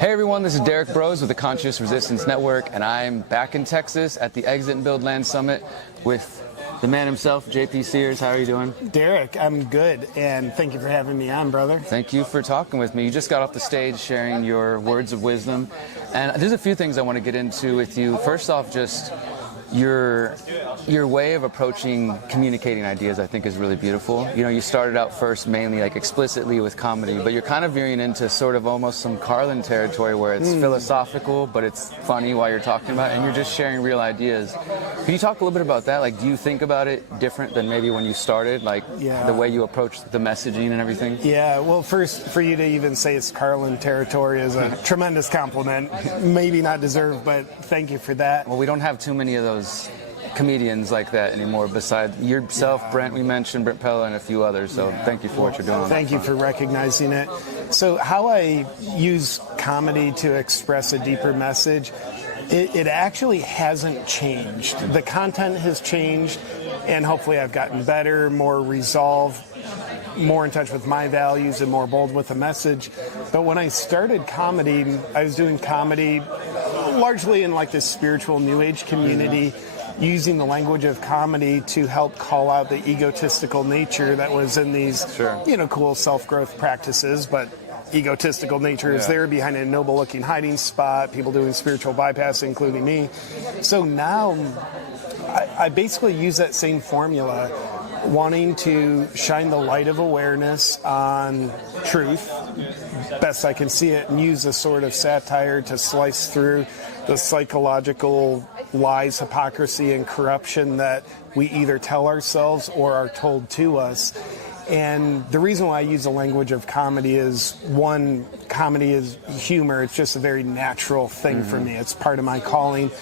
Hey everyone, this is Derrick Broze with the Conscious Resistance Network, and I'm back in Texas at the Exit and Build Land Summit with the man himself, JP Sears. How are you doing? Derrick, I'm good, and thank you for having me on, brother. Thank you for talking with me. You just got off the stage sharing your words of wisdom, and there's a few things I want to get into with you. First off, just your way of approaching communicating ideas, I think, is really beautiful. You know, you started out first mainly like explicitly with comedy, but you're kind of veering into sort of almost some Carlin territory where it's philosophical, but it's funny while you're talking about it, and you're just sharing real ideas. Can you talk a little bit about that? Like, do you think about it different than maybe when you started, like the way you approach the messaging and everything? Yeah, well, first, for you to even say it's Carlin territory is a tremendous compliment. Maybe not deserved, but thank you for that. Well, we don't have too many of those comedians like that anymore, besides yourself, Brent, we mentioned, Brent Pella, and a few others, so thank you for what you're doing. Thank you for recognizing it. So how I use comedy to express a deeper message, it actually hasn't changed. The content has changed, and hopefully I've gotten better, more resolved, more in touch with my values, and more bold with the message. But when I started comedy, I was doing comedy largely in like this spiritual New Age community, using the language of comedy to help call out the egotistical nature that was in these, cool self-growth practices, but egotistical nature is there behind a noble-looking hiding spot, people doing spiritual bypass, including me. So now I basically use that same formula, wanting to shine the light of awareness on truth, best I can see it, and use a sort of satire to slice through the psychological lies, hypocrisy, and corruption that we either tell ourselves or are told to us. And the reason why I use the language of comedy is, one, comedy is humor. It's just a very natural thing for me. It's part of my calling.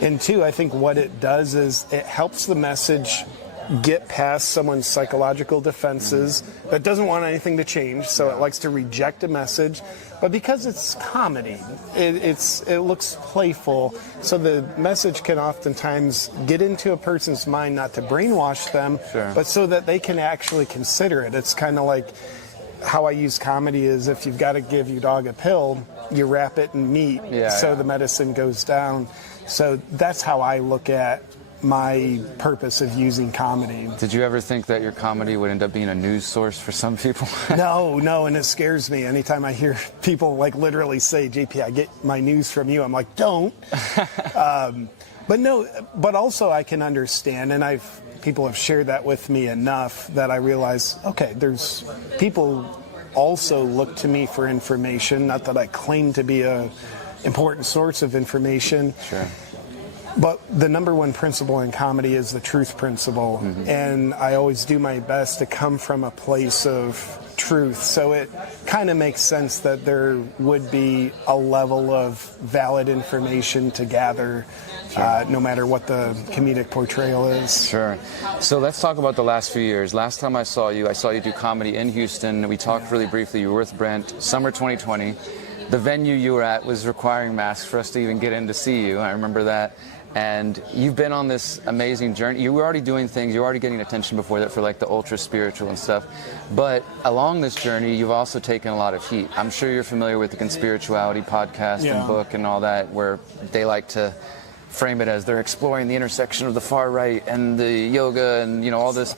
And two, I think what it does is it helps the message get past someone's psychological defenses that doesn't want anything to change, so it likes to reject a message. But because it's comedy, it looks playful, so the message can oftentimes get into a person's mind, not to brainwash them, but so that they can actually consider it. It's kind of like how I use comedy is, if you've got to give your dog a pill, you wrap it in meat so the medicine goes down. So that's how I look at my purpose of using comedy. Did you ever think that your comedy would end up being a news source for some people? No, and it scares me. Anytime I hear people like literally say, JP, I get my news from you, I'm like, don't. But also I can understand, and people have shared that with me enough that I realize, okay, there's people also look to me for information, not that I claim to be a important source of information. But the number one principle in comedy is the truth principle, and I always do my best to come from a place of truth. So it kind of makes sense that there would be a level of valid information to gather, no matter what the comedic portrayal is. Sure. So let's talk about the last few years. Last time I saw you do comedy in Houston. We talked really briefly. You were with Brent, summer 2020. The venue you were at was requiring masks for us to even get in to see you. I remember that. And you've been on this amazing journey. You were already doing things, you were already getting attention before that for like the ultra spiritual and stuff. But along this journey, you've also taken a lot of heat. I'm sure you're familiar with the Conspirituality podcast and book and all that, where they like to frame it as they're exploring the intersection of the far right and the yoga and, all this.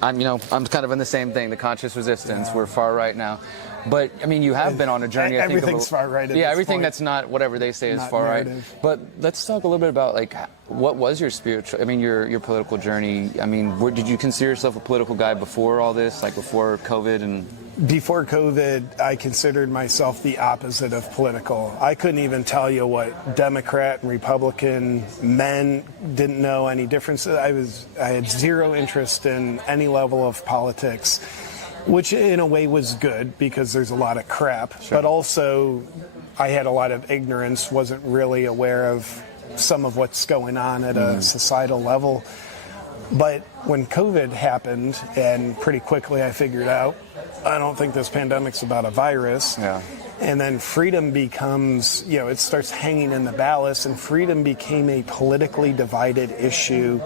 I'm kind of in the same thing, the conscious resistance. We're far right now. But, I mean, you have been on a journey, I think. Everything's far right at everything this point. That's not whatever they say is Not far narrative. right. But let's talk a little bit about, like, what was your your political journey? I mean, did you consider yourself a political guy before all this, like before COVID? And before COVID, I considered myself the opposite of political. I couldn't even tell you what Democrat and Republican meant, didn't know any difference. I had zero interest in any level of politics, which in a way was good because there's a lot of crap, but also I had a lot of ignorance, wasn't really aware of some of what's going on at a societal level. But when COVID happened, and pretty quickly I figured out, I don't think this pandemic's about a virus. And then freedom becomes, it starts hanging in the balance, and freedom became a politically divided issue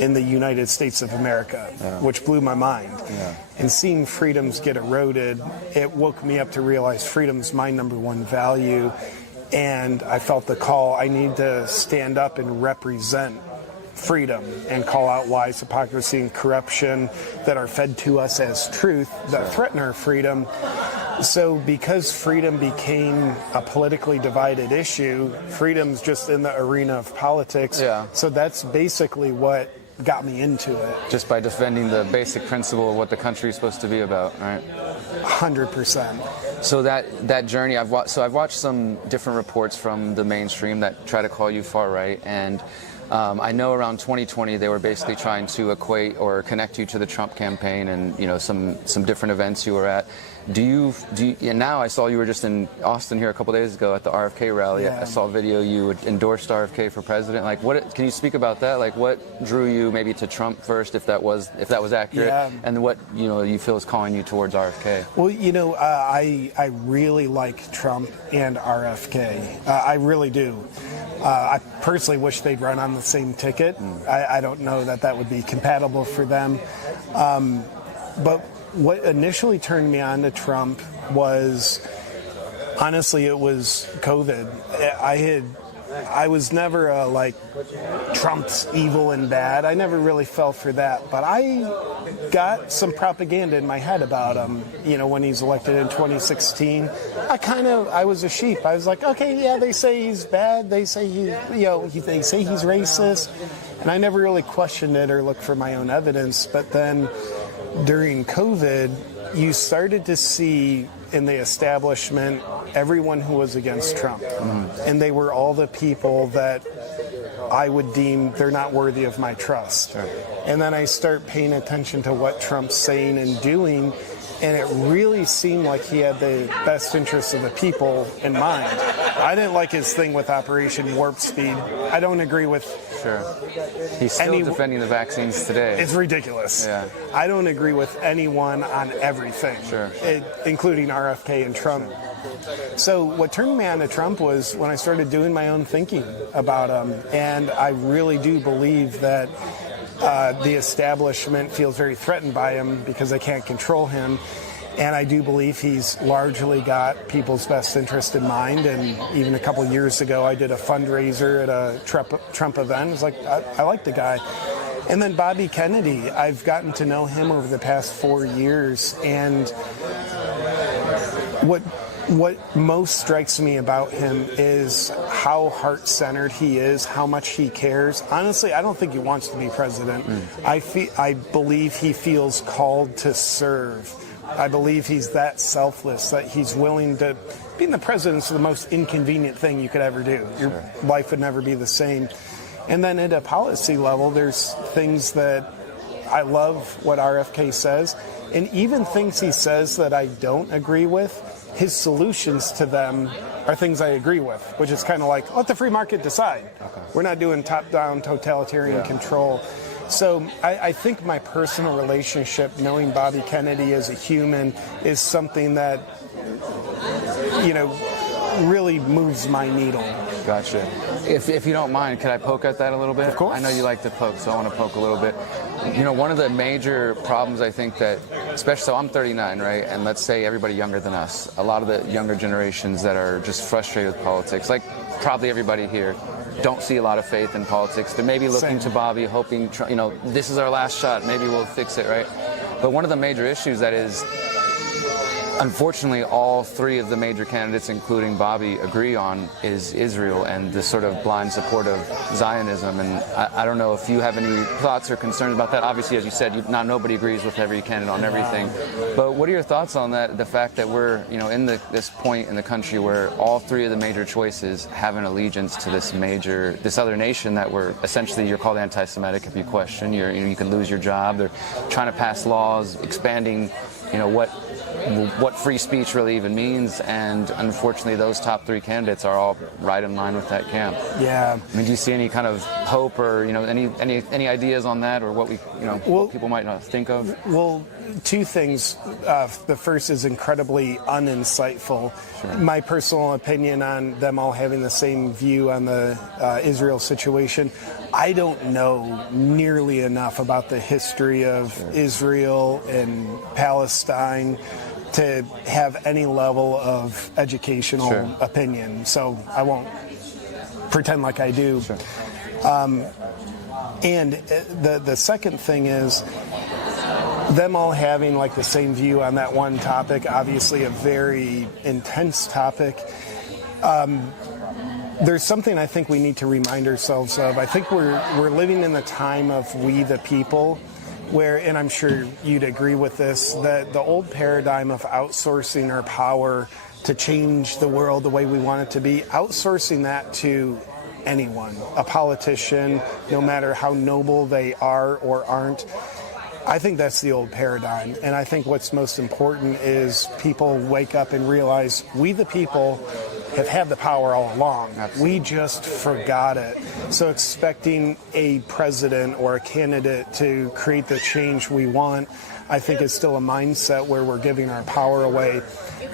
in the United States of America, which blew my mind. Yeah. And seeing freedoms get eroded, it woke me up to realize freedom's my number one value. And I felt the call, I need to stand up and represent freedom and call out lies, hypocrisy, and corruption that are fed to us as truth that threaten our freedom. So because freedom became a politically divided issue, freedom's just in the arena of politics. Yeah. So that's basically what got me into it. Just by defending the basic principle of what the country is supposed to be about, right? 100%. So that journey, I've watched some different reports from the mainstream that try to call you far right, and I know around 2020 they were basically trying to equate or connect you to the Trump campaign and some different events you were at. Do you and now I saw you were just in Austin here a couple days ago at the RFK rally. Yeah. I saw a video you endorsed RFK for president. Like, what can you speak about that? Like, what drew you maybe to Trump first, if that was accurate, Yeah. and what you feel is calling you towards RFK? Well, I really like Trump and RFK. I really do. I personally wish they'd run on the same ticket. I don't know that would be compatible for them. But what initially turned me on to Trump was, honestly, it was COVID. I was never like Trump's evil and bad. I never really fell for that. But I got some propaganda in my head about him. When he's elected in 2016, I was a sheep. I was like, okay, yeah, they say he's bad. They say they say he's racist, and I never really questioned it or looked for my own evidence. But then during COVID, you started to see in the establishment everyone who was against Trump. And they were all the people that I would deem they're not worthy of my trust. Sure. And then I start paying attention to what Trump's saying and doing, and it really seemed like he had the best interests of the people in mind. I didn't like his thing with Operation Warp Speed. I don't agree with... Sure. He's still defending the vaccines today. It's ridiculous. Yeah. I don't agree with anyone on everything, Sure. Including RFK and Trump. So what turned me on to Trump was when I started doing my own thinking about him. And I really do believe that the establishment feels very threatened by him because they can't control him. And I do believe he's largely got people's best interest in mind. And even a couple of years ago, I did a fundraiser at a Trump event. It's like, I like the guy. And then Bobby Kennedy, I've gotten to know him over the past 4 years. And what most strikes me about him is how heart-centered he is, how much he cares. Honestly, I don't think he wants to be president. I believe he feels called to serve. I believe he's that selfless that he's willing to... Being the president's the most inconvenient thing you could ever do. Your life would never be the same. And then at a policy level, there's things that I love what RFK says, and even things he says that I don't agree with, his solutions to them are things I agree with, which is kind of like, let the free market decide. Okay. We're not doing top-down totalitarian control. So I think my personal relationship, knowing Bobby Kennedy as a human, is something that, really moves my needle. Gotcha. If you don't mind, can I poke at that a little bit? Of course. I know you like to poke, so I want to poke a little bit. One of the major problems I think that, especially, so I'm 39, right? And let's say everybody younger than us, a lot of the younger generations that are just frustrated with politics, like probably everybody here, don't see a lot of faith in politics. They're maybe looking to Bobby, hoping, this is our last shot, maybe we'll fix it, right? But one of the major issues that is, unfortunately, all three of the major candidates, including Bobby, agree on is Israel and the sort of blind support of Zionism. And I don't know if you have any thoughts or concerns about that. Obviously, as you said, nobody agrees with every candidate on everything. But what are your thoughts on that? The fact that we're, in this point in the country where all three of the major choices have an allegiance to this other nation that you're called anti-Semitic if you question. You can lose your job. They're trying to pass laws expanding, what free speech really even means, and unfortunately those top three candidates are all right in line with that camp. Yeah. I mean, do you see any kind of hope or any ideas on that, or what what people might not think of? Well, two things. The first is incredibly uninsightful. Sure. My personal opinion on them all having the same view on the Israel situation. I don't know nearly enough about the history of Israel and Palestine to have any level of educational opinion. So I won't pretend like I do. Sure. And the second thing is them all having like the same view on that one topic, obviously a very intense topic. There's something I think we need to remind ourselves of. I think we're living in the time of we the people, where, and I'm sure you'd agree with this, that the old paradigm of outsourcing our power to change the world the way we want it to be, outsourcing that to anyone, a politician, no matter how noble they are or aren't. I think that's the old paradigm. And I think what's most important is people wake up and realize we the people have had the power all along. Absolutely. We just forgot it. So expecting a president or a candidate to create the change we want, I think is still a mindset where we're giving our power away.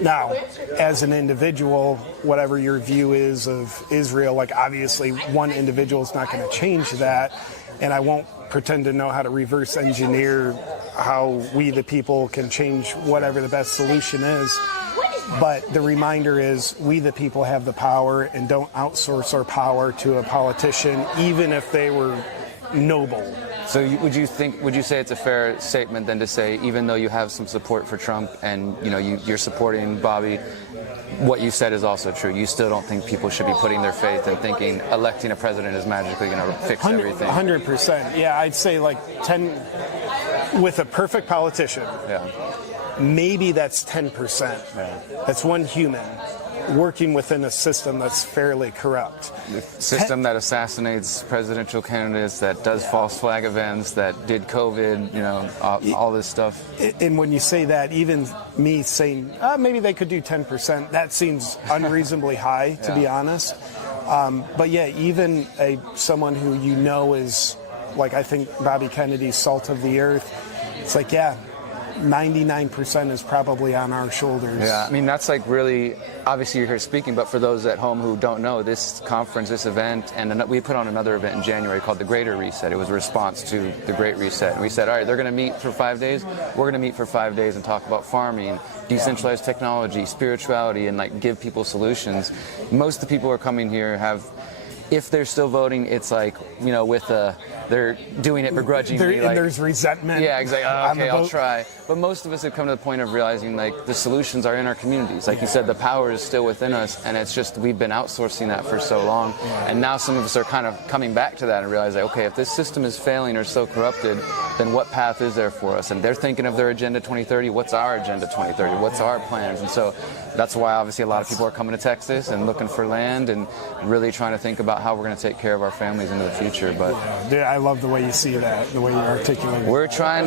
Now, as an individual, whatever your view is of Israel, like obviously one individual is not going to change that, and I won't pretend to know how to reverse engineer how we the people can change whatever the best solution is. But the reminder is we the people have the power, and don't outsource our power to a politician, even if they were noble. So would you say it's a fair statement then to say, even though you have some support for Trump and you're supporting Bobby, what you said is also true? You still don't think people should be putting their faith in thinking electing a president is magically going to fix everything? 100%. Yeah, I'd say like 10 with a perfect politician. Yeah. Maybe that's 10%. Yeah. That's one human working within a system that's fairly corrupt. The system that assassinates presidential candidates, that does false flag events, that did COVID, all this stuff. And when you say that, even me saying, maybe they could do 10%, that seems unreasonably high, to be honest. But yeah, even someone who is, like I think Bobby Kennedy's salt of the earth, it's like, 99% is probably on our shoulders. Yeah, I mean, that's like really, obviously you're here speaking, but for those at home who don't know, this conference, this event, and we put on another event in January called the Greater Reset. It was a response to the Great Reset. And we said, all right, they're going to meet for 5 days. We're going to meet for 5 days and talk about farming, decentralized technology, spirituality, and like give people solutions. Most of the people who are coming here if they're still voting, it's like, they're doing it begrudgingly. And there's resentment. Yeah, exactly. Okay, I'll try. But most of us have come to the point of realizing, like, the solutions are in our communities. Like you said, the power is still within us, and it's just we've been outsourcing that for so long. And now some of us are kind of coming back to that and realize, like, okay, if this system is failing or so corrupted, then what path is there for us? And they're thinking of their Agenda 2030. What's our Agenda 2030? What's our plans? And so that's why, obviously, a lot of people are coming to Texas and looking for land and really trying to think about how we're going to take care of our families into the future. But I love the way you see that, the way you articulate it. We're trying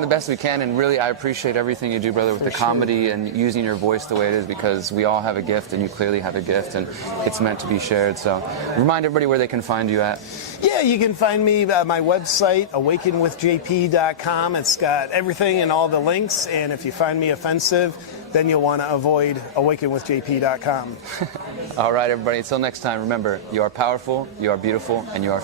the best we can, and really I appreciate everything you do, brother, with the comedy and using your voice the way it is, because we all have a gift, and you clearly have a gift, and it's meant to be shared. So remind everybody where they can find you at. Yeah, you can find me at my website, awakenwithjp.com. It's got everything and all the links, and if you find me offensive, then you'll want to avoid awakenwithjp.com. All right, everybody. Until next time, remember, you are powerful, you are beautiful, and you are